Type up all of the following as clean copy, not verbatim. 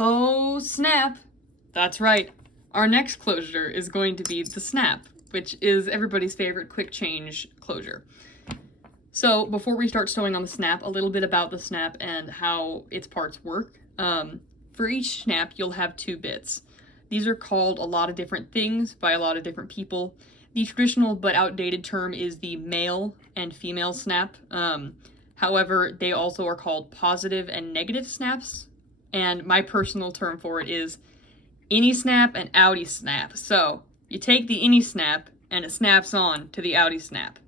Oh, snap. That's right. Our next closure is going to be the snap, which is everybody's favorite quick change closure. So before we start sewing on the snap, a little bit about the snap and how its parts work. For each snap, you'll have two bits. These are called a lot of different things by a lot of different people. The traditional but outdated term is the male and female snap. However, they also are called positive and negative snaps. And my personal term for it is innie snap and outie snap. So you take the innie snap and it snaps on to the outie snap.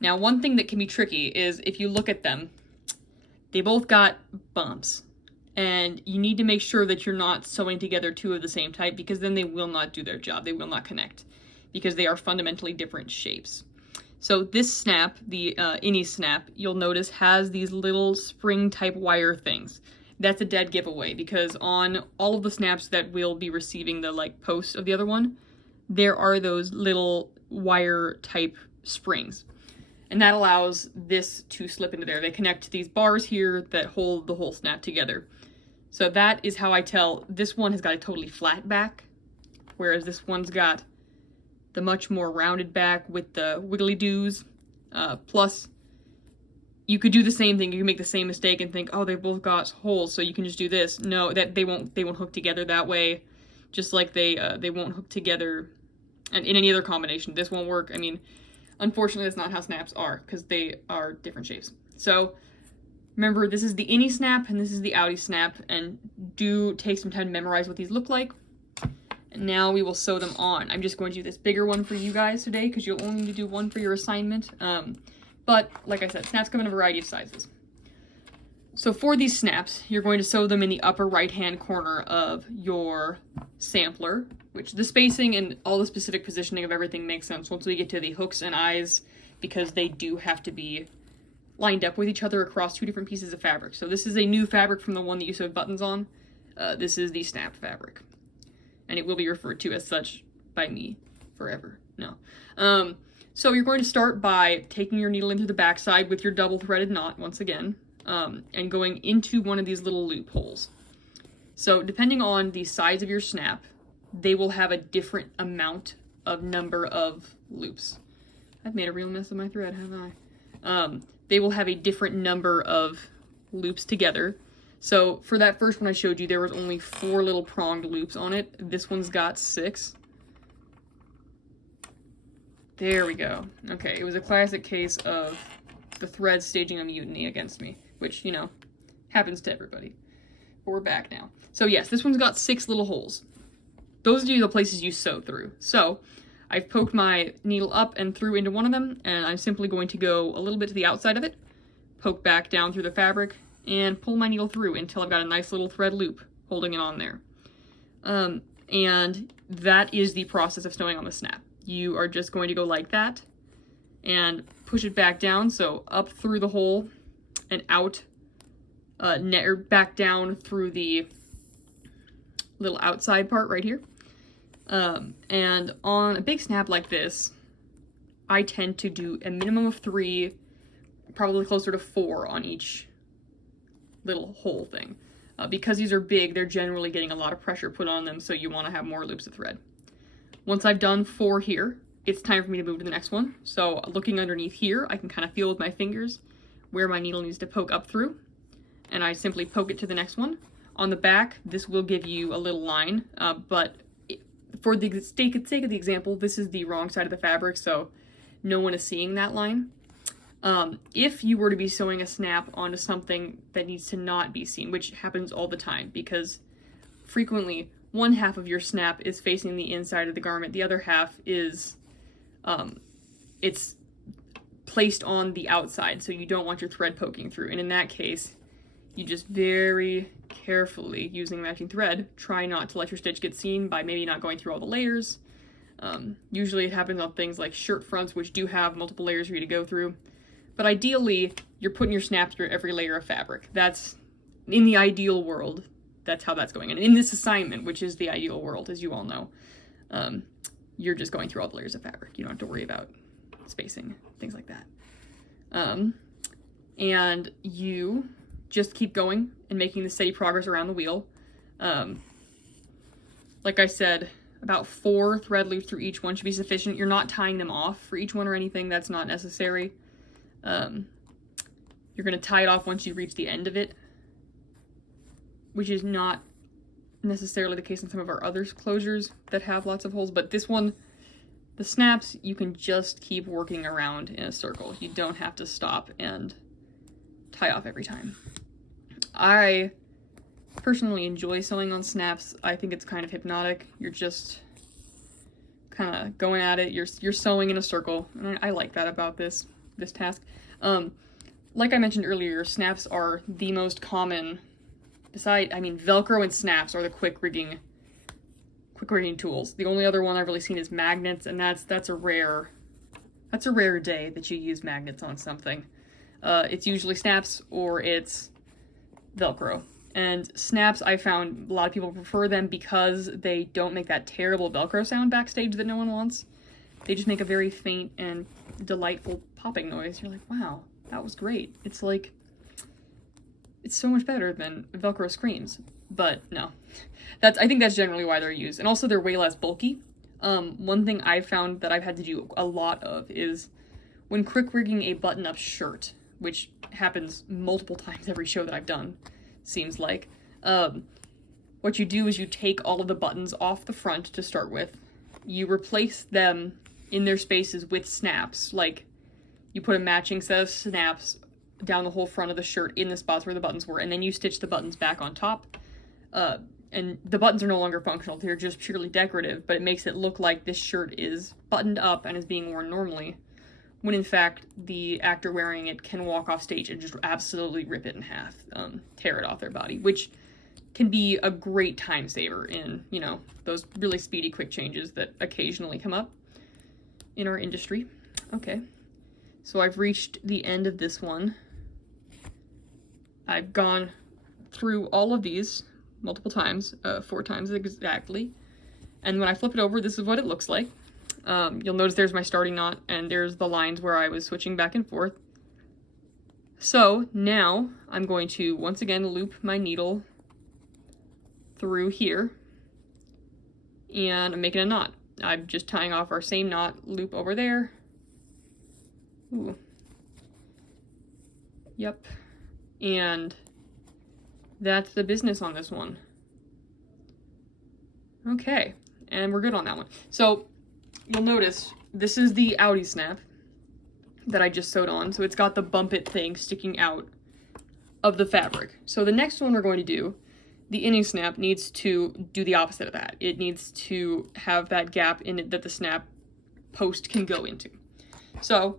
Now, one thing that can be tricky is if you look at them, they both got bumps. And you need to make sure that you're not sewing together two of the same type, because then they will not do their job. They will not connect because they are fundamentally different shapes. So this snap, the innie snap, you'll notice has these little spring type wire things. That's a dead giveaway because on all of the snaps that will be receiving the like post of the other one, there are those little wire type springs. And that allows this to slip into there. They connect to these bars here that hold the whole snap together. So that is how I tell this one has got a totally flat back, whereas this one's got the much more rounded back with the wiggly doos. Plus, you could do the same thing. You can make the same mistake and think, oh, they both got holes, so you can just do this. No, that they won't hook together that way. Just like they won't hook together and in any other combination. This won't work. I mean, unfortunately, that's not how snaps are, because they are different shapes. So remember, this is the innie snap and this is the outie snap, and do take some time to memorize what these look like. And now we will sew them on. I'm just going to do this bigger one for you guys today, because you'll only need to do one for your assignment. But like I said, snaps come in a variety of sizes. So for these snaps, you're going to sew them in the upper right-hand corner of your sampler, which the spacing and all the specific positioning of everything makes sense once we get to the hooks and eyes, because they do have to be lined up with each other across two different pieces of fabric. So this is a new fabric from the one that you sewed buttons on. This is the snap fabric, and it will be referred to as such by me forever. No. So you're going to start by taking your needle into the backside with your double threaded knot once again. And going into one of these little loopholes. So depending on the size of your snap, they will have a different amount of number of loops. I've made a real mess of my thread, haven't I? They will have a different number of loops together. So for that first one I showed you, there was only 4 little pronged loops on it. This one's got 6. There we go. Okay, it was a classic case of the thread staging a mutiny against me, which, you know, happens to everybody. But we're back now. So yes, this one's got 6 little holes. Those are the places you sew through. So I've poked my needle up and through into one of them, and I'm simply going to go a little bit to the outside of it, poke back down through the fabric, and pull my needle through until I've got a nice little thread loop holding it on there. And that is the process of sewing on the snap. You are just going to go like that and push it back down, so up through the hole and out, or back down through the little outside part right here. And on a big snap like this, I tend to do a minimum of 3, probably closer to 4 on each little hole thing. Because these are big, they're generally getting a lot of pressure put on them, so you want to have more loops of thread. Once I've done 4 here, it's time for me to move to the next one. So looking underneath here, I can kind of feel with my fingers where my needle needs to poke up through, and I simply poke it to the next one. On the back, this will give you a little line, but for the sake of the example, this is the wrong side of the fabric, so no one is seeing that line. If you were to be sewing a snap onto something that needs to not be seen, which happens all the time, because frequently one half of your snap is facing the inside of the garment, the other half is it's placed on the outside, so you don't want your thread poking through. And in that case, you just very carefully, using matching thread, try not to let your stitch get seen by maybe not going through all the layers. Usually it happens on things like shirt fronts, which do have multiple layers for you to go through. But ideally, you're putting your snap through every layer of fabric. That's, in the ideal world, that's how that's going. And in this assignment, which is the ideal world, as you all know, you're just going through all the layers of fabric. You don't have to worry about spacing, things like that. And you just keep going and making the steady progress around the wheel. Like I said, about 4 thread loops through each one should be sufficient. You're not tying them off for each one or anything. That's not necessary. You're going to tie it off once you reach the end of it, which is not necessarily the case in some of our other closures that have lots of holes. But this one, the snaps, you can just keep working around in a circle. You don't have to stop and tie off every time. I personally enjoy sewing on snaps. I think it's kind of hypnotic. You're just kind of going at it. You're sewing in a circle, and I like that about this task. Like I mentioned earlier, snaps are the most common. Velcro and snaps are the quick rigging tools. The only other one I've really seen is magnets, and that's a rare day that you use magnets on something. It's usually snaps or it's Velcro. And snaps, I found a lot of people prefer them because they don't make that terrible Velcro sound backstage that no one wants. They just make a very faint and delightful popping noise. You're like, wow, that was great. It's like, it's so much better than Velcro screams. But no, I think that's generally why they're used. And also they're way less bulky. One thing I've found that I've had to do a lot of is when quick rigging a button-up shirt, which happens multiple times every show that I've done, seems like. What you do is you take all of the buttons off the front to start with. You replace them in their spaces with snaps. Like, you put a matching set of snaps down the whole front of the shirt in the spots where the buttons were, and then you stitch the buttons back on top. And the buttons are no longer functional. They're just purely decorative, but it makes it look like this shirt is buttoned up and is being worn normally, when in fact the actor wearing it can walk off stage and just absolutely rip it in half, tear it off their body, which can be a great time saver in, those really speedy quick changes that occasionally come up in our industry. Okay, so I've reached the end of this one. I've gone through all of these multiple times, 4 times exactly, and when I flip it over, this is what it looks like. You'll notice there's my starting knot, and there's the lines where I was switching back and forth. So now I'm going to once again loop my needle through here, and I'm making a knot. I'm just tying off our same knot, loop over there. Ooh. Yep. And that's the business on this one. Okay, and we're good on that one. So you'll notice this is the outie snap that I just sewed on. So it's got the bump it thing sticking out of the fabric. So the next one we're going to do, the innie snap, needs to do the opposite of that. It needs to have that gap in it that the snap post can go into. So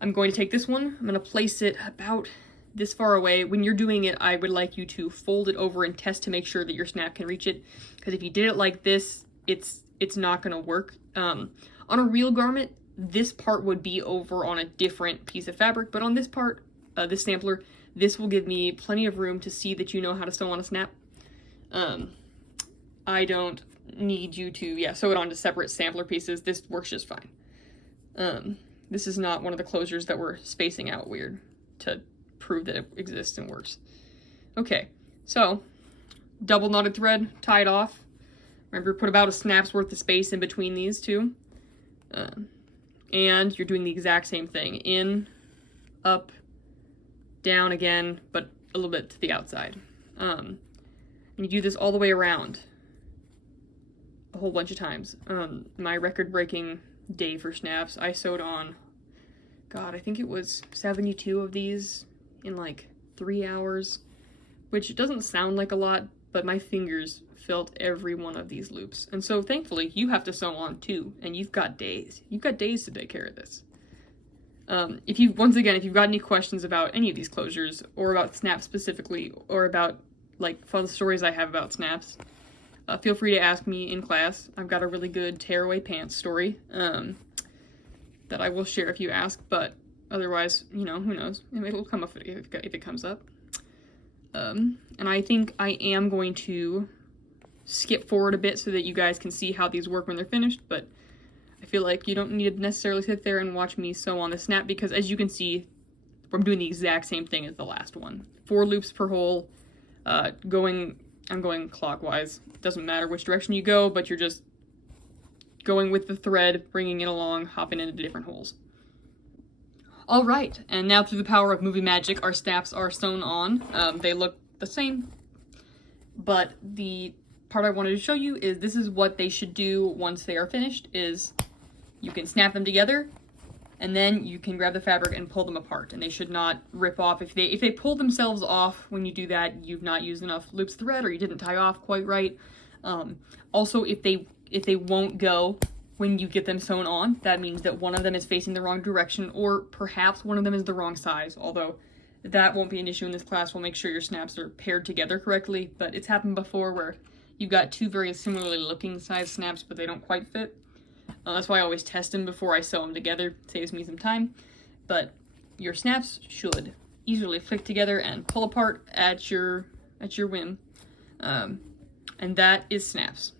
I'm going to take this one, I'm going to place it about this far away. When you're doing it, I would like you to fold it over and test to make sure that your snap can reach it, because if you did it like this, it's not going to work. On a real garment, this part would be over on a different piece of fabric, but on this part, this sampler, this will give me plenty of room to see that you know how to sew on a snap. I don't need you to, sew it onto separate sampler pieces. This works just fine. This is not one of the closures that we're spacing out weird to prove that it exists and works. Okay, so double knotted thread, tie it off. Remember, put about a snap's worth of space in between these two. And you're doing the exact same thing. In, up, down again, but a little bit to the outside. And you do this all the way around a whole bunch of times. My record-breaking day for snaps, I sewed on, I think it was 72 of these in like 3 hours, which doesn't sound like a lot, but my fingers felt every one of these loops. And so thankfully you have to sew on too, and you've got days to take care of this. If you've got any questions about any of these closures, or about snaps specifically, or about like fun stories I have about snaps, feel free to ask me in class. I've got a really good tearaway pants story that I will share if you ask, but otherwise, who knows? It'll come up if it comes up. And I think I am going to skip forward a bit so that you guys can see how these work when they're finished, but I feel like you don't need to necessarily sit there and watch me sew on the snap, because as you can see, I'm doing the exact same thing as the last one. 4 loops per hole, going I'm going clockwise. Doesn't matter which direction you go, but you're just going with the thread, bringing it along, hopping into different holes. All right, and now through the power of movie magic, our snaps are sewn on. They look the same, but the part I wanted to show you is this is what they should do once they are finished, is you can snap them together, and then you can grab the fabric and pull them apart, and they should not rip off. If they pull themselves off when you do that, you've not used enough loops of thread, or you didn't tie off quite right. Also, if they won't go when you get them sewn on, that means that one of them is facing the wrong direction, or perhaps one of them is the wrong size, although that won't be an issue in this class. We'll make sure your snaps are paired together correctly, but it's happened before where you've got two very similarly looking size snaps, but they don't quite fit. That's why I always test them before I sew them together. It saves me some time, but your snaps should easily click together and pull apart at your whim, and that is snaps.